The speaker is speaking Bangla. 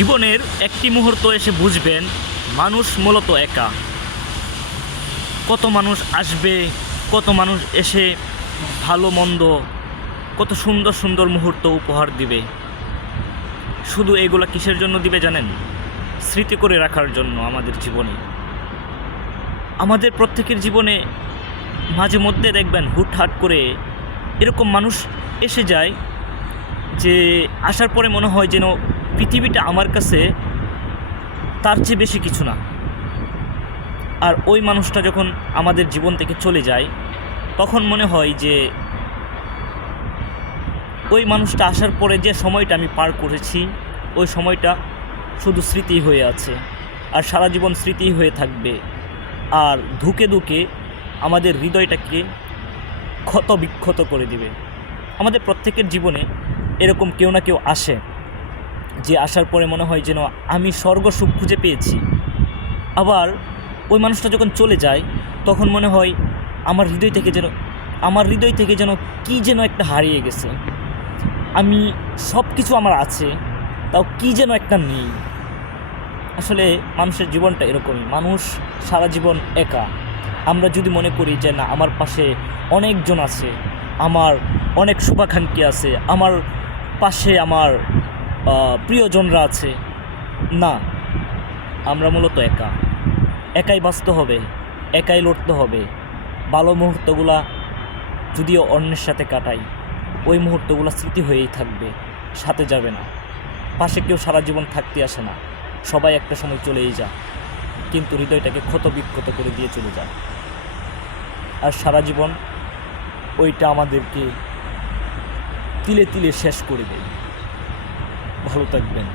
জীবনের একটি মুহূর্ত এসে বুঝবেন, মানুষ মূলত একা। কত মানুষ আসবে, কত মানুষ এসে ভালো, মন্দ, কত সুন্দর সুন্দর মুহূর্ত উপহার দিবে। শুধু এগুলা কিসের জন্য দিবে জানেন? স্মৃতি করে রাখার জন্য আমাদের জীবনে। আমাদের প্রত্যেকের জীবনে মাঝে মধ্যে দেখবেন হুটহাট করে এরকম মানুষ এসে যায় যে আসার পরে মনে হয় যেন পৃথিবীটা আমার কাছে তার চেয়ে বেশি কিছু না। আর ওই মানুষটা যখন আমাদের জীবন থেকে চলে যায়, তখন মনে হয় যে ওই মানুষটা আসার পরে যে সময়টা আমি পার করেছি, ওই সময়টা শুধু স্মৃতি হয়ে আছে। আর সারা জীবন স্মৃতি হয়ে থাকবে। আর ধুকে ধুকে আমাদের হৃদয়টাকে ক্ষত বিক্ষত করে দিবে। আমাদের প্রত্যেকের জীবনে এরকম কেউ না কেউ আসে। যে আসার পরে মনে হয় যেন আমি স্বর্গ সুখ খুঁজে পেয়েছি। আবার ওই মানুষটা যখন চলে যায়, তখন মনে হয় আমার হৃদয় থেকে যেন আমার হৃদয় থেকে যেন কী যেন একটা হারিয়ে গেছে। আমি সব কিছু আমার আছে, তাও কী যেন একটা নেই। আসলে মানুষের জীবনটা এরকমই। মানুষ সারা জীবন একা। আমরা যদি মনে করি যে না, আমার পাশে অনেকজন আছে, আমার অনেক শুভাকাঙ্ক্ষী আছে, আমার পাশে আমার প্রিয়জনরা আছে। না, আমরা মূলত একা। একাই বাঁচতে হবে, একাই লড়তে হবে। ভালো মুহূর্তগুলা যদিও অন্যের সাথে কাটাই, ওই মুহূর্তগুলো স্মৃতি হয়েই থাকবে, সাথে যাবে না। পাশে কেউ সারা জীবন থাকতে আসে না, সবাই একটা সময় চলেই যায়, কিন্তু হৃদয়টাকে ক্ষত বিক্ষত করে দিয়ে চলে যায়। আর সারা জীবন ওইটা আমাদেরকে তিলে তিলে শেষ করে দেয়। ভালো থাকবেন